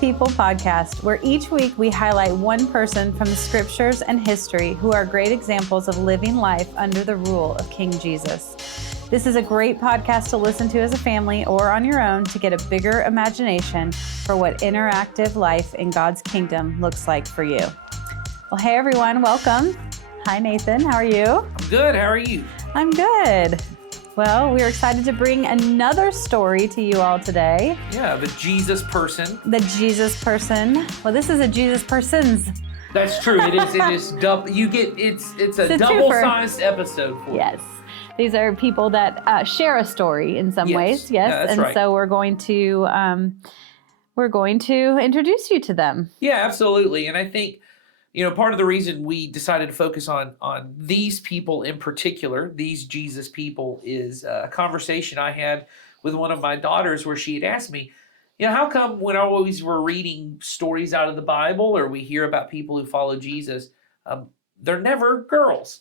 People podcast, where each week we highlight one person from the scriptures and history who are great examples of living life under the rule of King Jesus. This is a great podcast to listen to as a family or on your own to get a bigger imagination for what interactive life in God's kingdom looks like for you. Well, hey everyone, welcome. Hi Nathan, how are you? I'm good, how are you? I'm good. Well, we're excited to bring another story to you all today. Yeah, the Jesus person. The Jesus person. Well, this is a Jesus persons. That's true. It is double. You get it's a double-sized episode for you. Yes. These are people that share a story in some ways. Yes. Yeah, that's and right. So we're going to introduce you to them. Yeah, absolutely. And I think, part of the reason we decided to focus on these people in particular, these Jesus people, is a conversation I had with one of my daughters where she had asked me, how come when always we're reading stories out of the Bible or we hear about people who follow Jesus, they're never girls?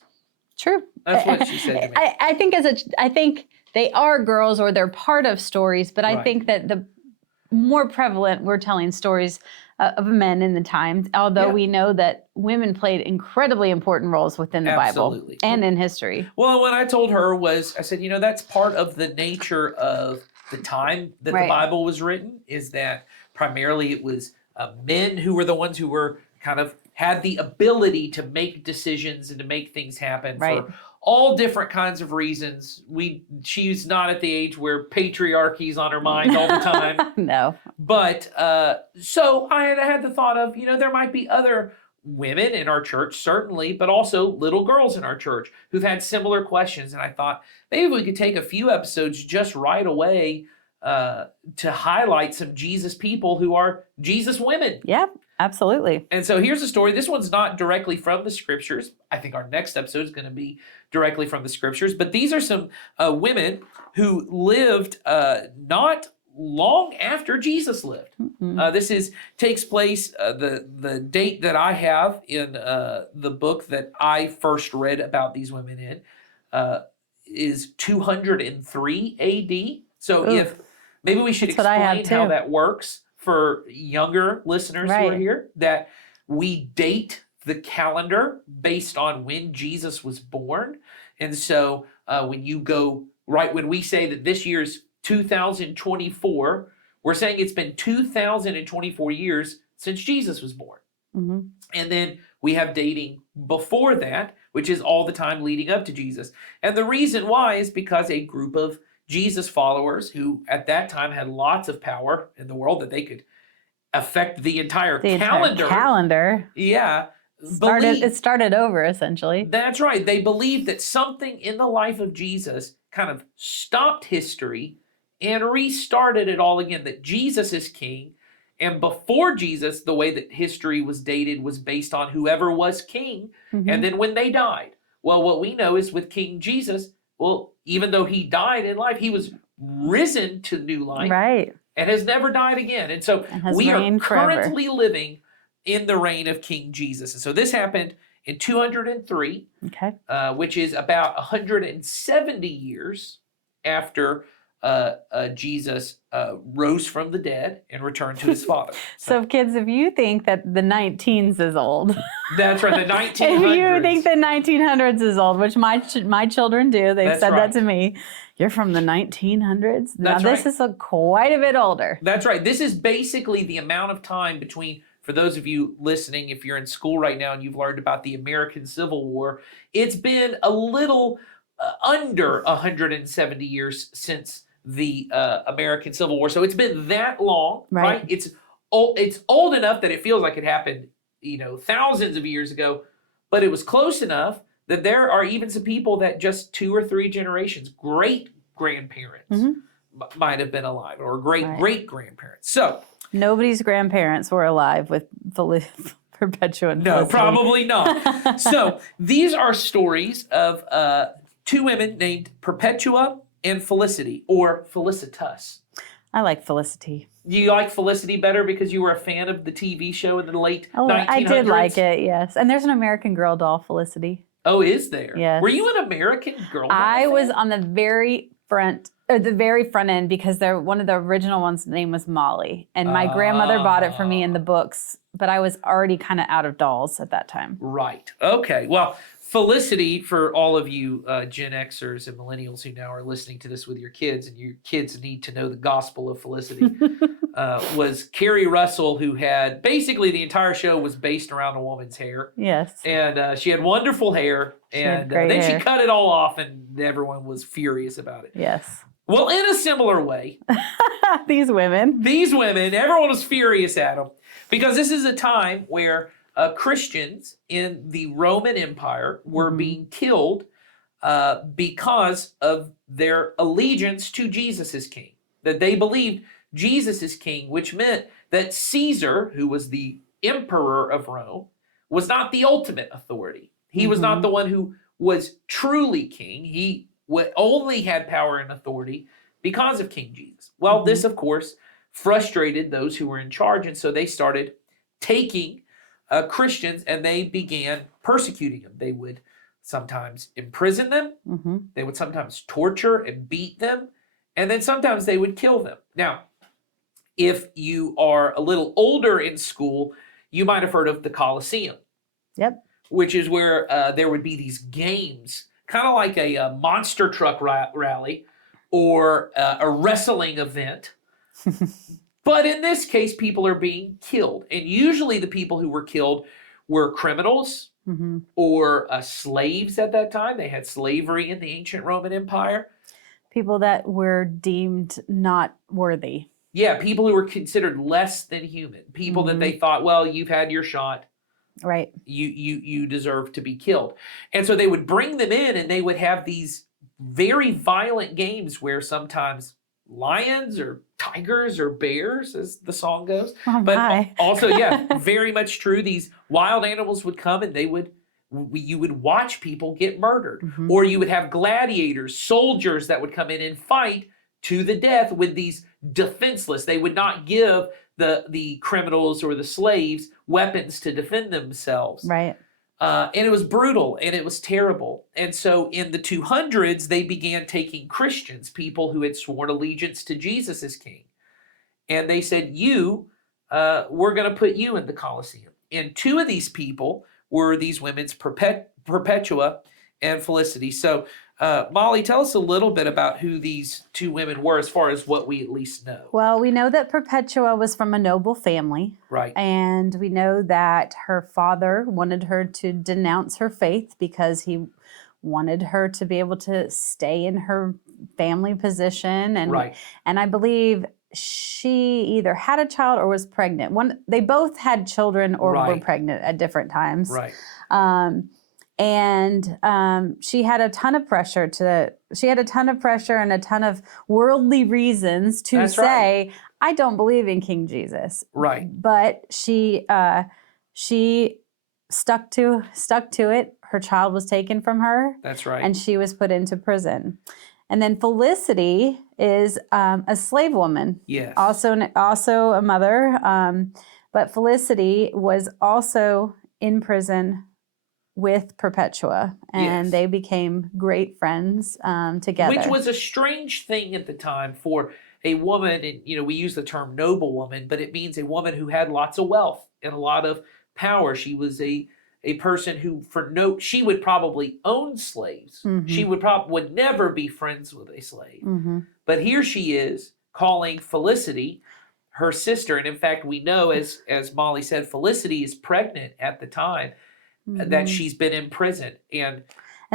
True. That's what she said to me. I think they are girls or they're part of stories, but I think that the more prevalent, we're telling stories of men in the times, although we know that women played incredibly important roles within the Bible and in history. Well, what I told her was, I said, that's part of the nature of the time that the Bible was written, is that primarily it was men who were the ones who were kind of had the ability to make decisions and to make things happen for all different kinds of reasons. She's not at the age where patriarchy's on her mind all the time. No. But so I had the thought of, there might be other women in our church, certainly, but also little girls in our church who've had similar questions. And I thought maybe we could take a few episodes just right away to highlight some Jesus people who are Jesus women. Yep. Absolutely. And so here's the story. This one's not directly from the scriptures. I think our next episode is going to be directly from the scriptures. But these are some women who lived not long after Jesus lived. Mm-hmm. This takes place, the date that I have in the book that I first read about these women in is 203 AD. So if maybe we should explain how that works for younger listeners who are here, that we date the calendar based on when Jesus was born. And so when we say that this year's 2024, we're saying it's been 2024 years since Jesus was born. Mm-hmm. And then we have dating before that, which is all the time leading up to Jesus. And the reason why is because a group of Jesus followers who at that time had lots of power in the world that they could affect the entire calendar. Yeah. It started over, essentially. That's right. They believed that something in the life of Jesus kind of stopped history and restarted it all again, that Jesus is king. And before Jesus, the way that history was dated was based on whoever was king. Mm-hmm. And then when they died. Well, what we know is with King Jesus, even though he died in life, he was risen to new life. Right. And has never died again. And so we are currently living in the reign of King Jesus. And so this happened in 203, which is about 170 years after Jesus rose from the dead and returned to his Father. So kids, if you think that the 19s is old. That's right, the 1900s. If you think the 1900s is old, which my children do, they've said that to me. You're from the 1900s? Now this is quite a bit older. That's right. This is basically the amount of time between, for those of you listening, if you're in school right now and you've learned about the American Civil War, it's been a little under 170 years since the American Civil War. So it's been that long, right? It's old enough that it feels like it happened, thousands of years ago, but it was close enough that there are even some people that just 2 or 3 generations, great-grandparents might have been alive, or great-great-grandparents. So nobody's grandparents were alive with Perpetua and Felicity. No, probably not. So these are stories of 2 women named Perpetua and Felicity, or Felicitas. I like Felicity. You like Felicity better because you were a fan of the TV show in the late 1900s? I did like it, yes. And there's an American Girl doll, Felicity. Oh, is there? Yes. Were you an American Girl doll I fan? was on the very front Or the very front end, because they're one of the original ones' name was Molly, and my grandmother bought it for me in the books, but I was already kind of out of dolls at that time. Right. Okay. Well, Felicity, for all of you Gen Xers and millennials who now are listening to this with your kids, and your kids need to know the gospel of Felicity, was Carrie Russell, who had basically the entire show was based around a woman's hair. Yes. And she had wonderful hair, and then she cut it all off, and everyone was furious about it. Yes. Well, in a similar way, these women, everyone was furious at them because this is a time where Christians in the Roman Empire were being killed because of their allegiance to Jesus as king. That they believed Jesus is king, which meant that Caesar, who was the emperor of Rome, was not the ultimate authority. He was not the one who was truly king. He only had power and authority because of King Jesus. Well, this, of course, frustrated those who were in charge, and so they started taking Christians and they began persecuting them. They would sometimes imprison them, they would sometimes torture and beat them, and then sometimes they would kill them. Now, if you are a little older in school, you might have heard of the Colosseum. Yep. Which is where there would be these games, kind of like a monster truck rally or a wrestling event. But in this case, people are being killed. And usually the people who were killed were criminals or slaves at that time. They had slavery in the ancient Roman Empire. People that were deemed not worthy. Yeah, people who were considered less than human. People that they thought, well, you've had your shot. Right. You deserve to be killed. And so they would bring them in and they would have these very violent games where sometimes lions or tigers or bears, as the song goes. But also, very much true. These wild animals would come and you would watch people get murdered. Or you would have gladiators, soldiers that would come in and fight to the death with these defenseless. They would not give the criminals or the slaves weapons to defend themselves. Right. And it was brutal and it was terrible. And so in the 200s, they began taking Christians, people who had sworn allegiance to Jesus as king. And they said, we're going to put you in the Colosseum. And two of these people were these women's Perpetua and Felicity. So Molly, tell us a little bit about who these two women were as far as what we at least know. Well, we know that Perpetua was from a noble family. Right. And we know that her father wanted her to denounce her faith because he wanted her to be able to stay in her family position. And, and I believe she either had a child or was pregnant. They both had children or were pregnant at different times. Right. And she had a ton of pressure and a ton of worldly reasons to say, I don't believe in King Jesus. Right. But she stuck to it. Her child was taken from her. That's right. And she was put into prison. And then Felicity is a slave woman. Yes. Also a mother. But Felicity was also in prison with Perpetua, and they became great friends together. Which was a strange thing at the time for a woman, and we use the term noble woman, but it means a woman who had lots of wealth and a lot of power. She was a person who, she would probably own slaves. She would never be friends with a slave. But here she is calling Felicity her sister, and in fact, we know, as Molly said, Felicity is pregnant at the time. That she's been in prison. And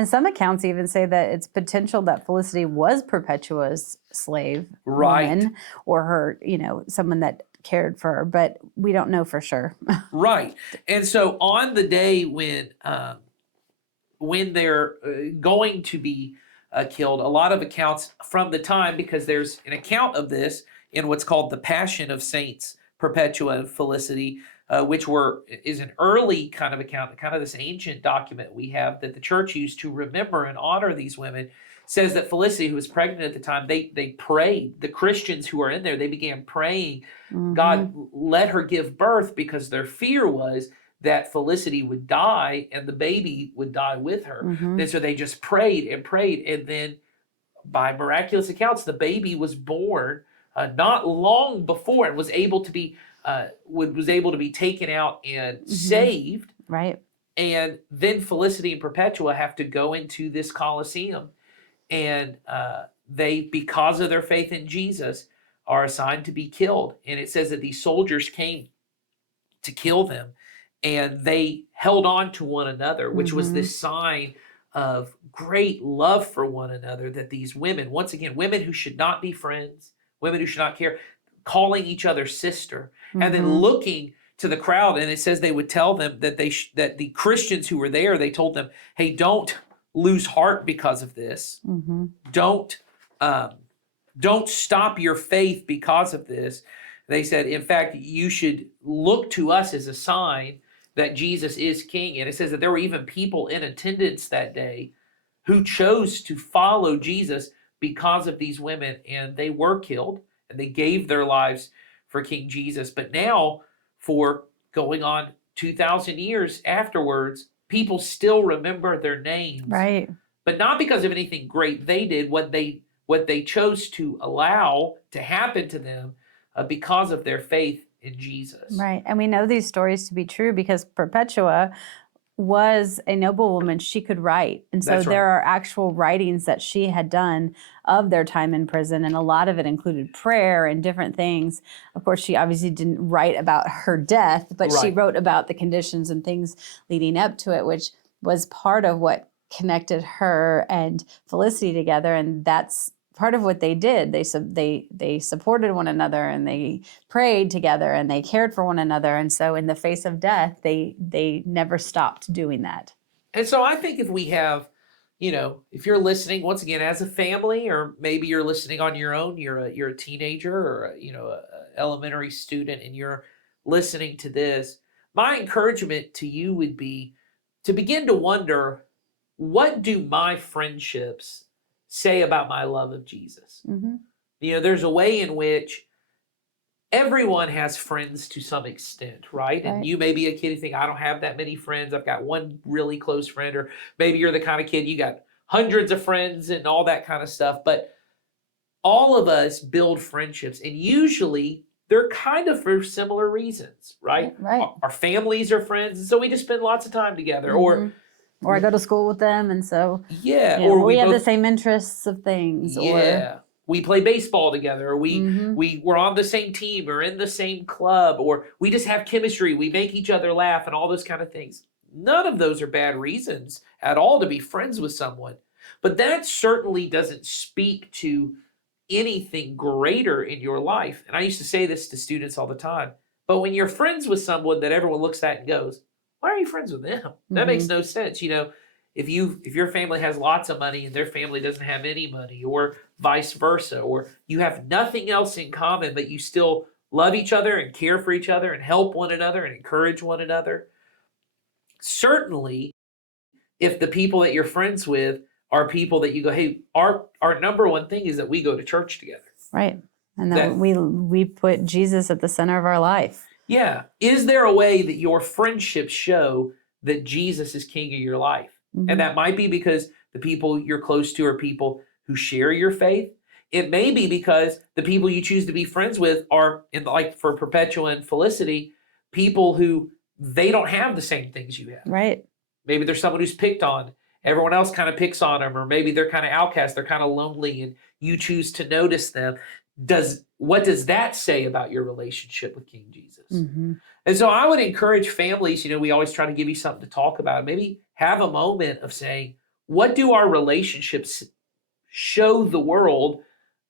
some accounts even say that it's potential that Felicity was Perpetua's slave woman, or her, someone that cared for her, but we don't know for sure. Right. And so on the day when they're going to be killed, a lot of accounts from the time, because there's an account of this in what's called the Passion of Saints Perpetua and Felicity, which is an early kind of account, kind of this ancient document we have that the church used to remember and honor these women, says that Felicity, who was pregnant at the time, they prayed. The Christians who are in there, they began praying, God, let her give birth, because their fear was that Felicity would die and the baby would die with her. And so they just prayed and prayed. And then by miraculous accounts, the baby was born not long before and was able to be taken out and saved. Right. And then Felicity and Perpetua have to go into this Colosseum, and they, because of their faith in Jesus, are assigned to be killed. And it says that these soldiers came to kill them, and they held on to one another, which was this sign of great love for one another, that these women, once again, women who should not be friends, women who should not care, calling each other sister, and then looking to the crowd. And it says they would tell them that that the Christians who were there, they told them, hey, don't lose heart because of this. Don't stop your faith because of this. They said, in fact, you should look to us as a sign that Jesus is king. And it says that there were even people in attendance that day who chose to follow Jesus because of these women, and they were killed, and they gave their lives for King Jesus. But now, for going on 2,000 years afterwards, people still remember their names. Right. But not because of anything great they did, what they chose to allow to happen to them because of their faith in Jesus. Right. And we know these stories to be true because Perpetua was a noble woman. She could write. And so That's right. there are actual writings that she had done of their time in prison. And a lot of it included prayer and different things. Of course, she obviously didn't write about her death, but she Right. wrote about the conditions and things leading up to it, which was part of what connected her and Felicity together. And that's part of what they did. They supported one another, and they prayed together, and they cared for one another. And so in the face of death, they never stopped doing that. And so I think if we have, if you're listening once again as a family, or maybe you're listening on your own, you're a teenager or a elementary student, and you're listening to this, my encouragement to you would be to begin to wonder, what do my friendships say about my love of Jesus? There's a way in which everyone has friends to some extent, right? And you may be a kid who think, I don't have that many friends. I've got one really close friend. Or maybe you're the kind of kid, you got hundreds of friends and all that kind of stuff. But all of us build friendships, and usually they're kind of for similar reasons, right? Right. Our families are friends, and so we just spend lots of time together. Or I go to school with them, and so or we have the same interests of things. We play baseball together, or we're on the same team or in the same club, or we just have chemistry. We make each other laugh and all those kind of things. None of those are bad reasons at all to be friends with someone. But that certainly doesn't speak to anything greater in your life. And I used to say this to students all the time. But when you're friends with someone that everyone looks at and goes, why are you friends with them? That makes no sense. If your family has lots of money and their family doesn't have any money, or vice versa, or you have nothing else in common, but you still love each other and care for each other and help one another and encourage one another. Certainly, if the people that you're friends with are people that you go, hey, our number one thing is that we go to church together. Right. And that we put Jesus at the center of our life. Yeah. Is there a way that your friendships show that Jesus is king of your life? And that might be because the people you're close to are people who share your faith. It may be because the people you choose to be friends with are, like for Perpetua and Felicity, people who they don't have the same things you have. Right. Maybe there's someone who's picked on. Everyone else kind of picks on them, or maybe they're kind of outcast. They're kind of lonely, and you choose to notice them. What does that say about your relationship with King Jesus? And so I would encourage families, we always try to give you something to talk about. Maybe have a moment of saying, what do our relationships show the world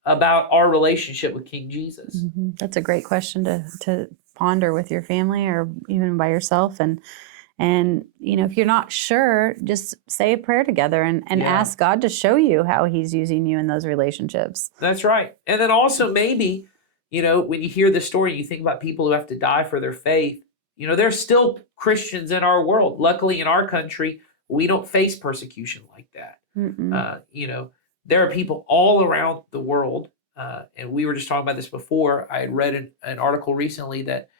about our relationship with King Jesus? That's a great question to ponder with your family, or even by yourself. And if you're not sure, just say a prayer together and ask God to show you how he's using you in those relationships. That's right. And then also maybe, when you hear this story, you think about people who have to die for their faith. There's still Christians in our world. Luckily, in our country, we don't face persecution like that. There are people all around the world, and we were just talking about this before. I had read an article recently that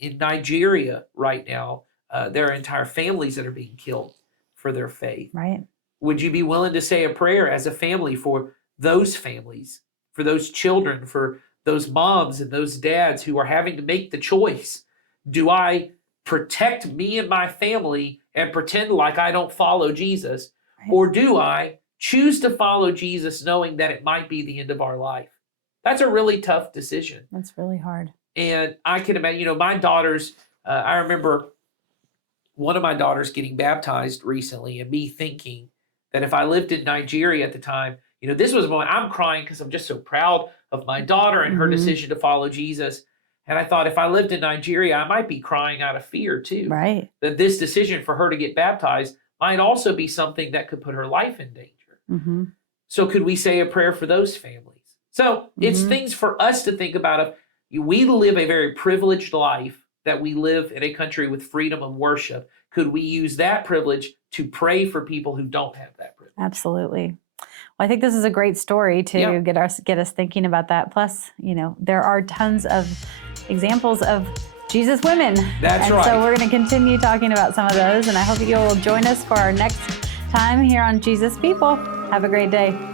in Nigeria right now, there are entire families that are being killed for their faith. Right. Would you be willing to say a prayer as a family for those families, for those children, for those moms and those dads who are having to make the choice. Do I protect me and my family and pretend like I don't follow Jesus? Or do I choose to follow Jesus knowing that it might be the end of our life? That's a really tough decision. That's really hard. And I can imagine, my daughters, I remember one of my daughters getting baptized recently and me thinking that if I lived in Nigeria at the time, this was when I'm crying because I'm just so proud of my daughter and her decision to follow Jesus. And I thought if I lived in Nigeria, I might be crying out of fear too. Right. That this decision for her to get baptized might also be something that could put her life in danger. So could we say a prayer for those families? So it's things for us to think about. We live a very privileged life, that we live in a country with freedom of worship. Could we use that privilege to pray for people who don't have that privilege? Absolutely. Well, I think this is a great story to get us thinking about that. Plus, there are tons of examples of Jesus women. That's right. So we're going to continue talking about some of those, and I hope you'll join us for our next time here on Jesus People. Have a great day.